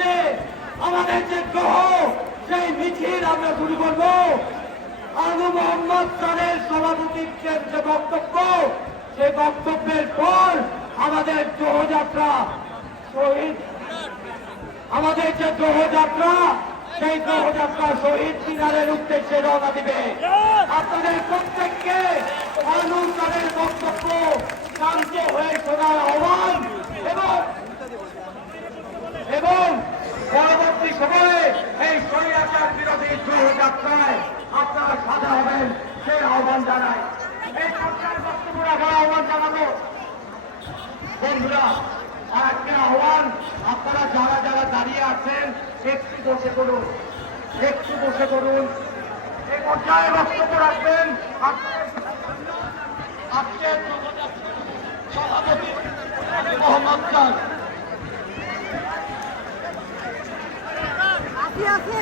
মিছিলে আমাদের যে গ্রহ, সেই মিছিল আমরা শুরু করব। আলু মোহাম্মদ খানের সভাপতিত্বের যে বক্তব্য, সে বক্তব্যের পর আমাদের গ্রহযাত্রা শহীদ। আমাদের যে গ্রহযাত্রা, সেই গ্রহযাত্রা শহীদ মিনারের উদ্দেশ্যে রওনা আহ্বান জানাই। এই সরকার বক্তব্য রাখার আহ্বান জানাব। বন্ধুরা আর একটা আহ্বান, আপনারা যারা যারা দাঁড়িয়ে আছেন, একটু বসে করুন একটু বসে করুন এই পর্যায়ে বক্তব্য রাখবেন আজকের সভাপতি মোহাম্মদ খান। আছে